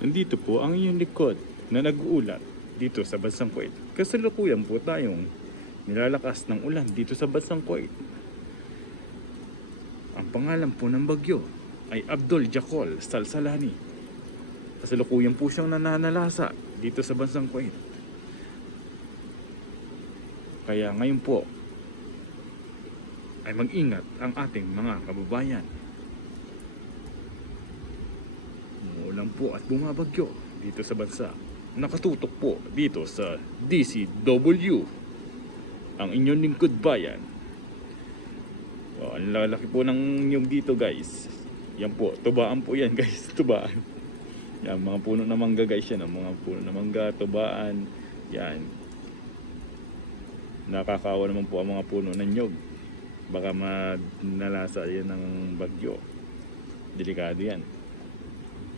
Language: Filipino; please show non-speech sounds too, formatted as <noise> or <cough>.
Nandito po ang iyong likod na nag-uulat dito sa bansang Kuwait. Kasalukuyan po tayong nilalakas ng ulan dito sa bansang Kuwait. Ang pangalan po ng bagyo ay Abdul Jakol Salsalani. Kasalukuyan po siyang nananalasa dito sa bansang Kuwait. Kaya ngayon po ay mag-ingat ang ating mga kababayan. Umuulan po at bumabagyo dito sa bansa. Nakatutok po dito sa DCW, ang inyong lingkod bayan. Oh, ang lalaki po ng niyog dito guys. Yan po, tubaan po yan <laughs> guys, tubaan. Yan, mga puno na mangga guys yan, ang mga puno na mangga, tubaan. Yan. Nakakawa naman po ang mga puno ng nyog. Baka manalasa yan ng bagyo. Delikado yan.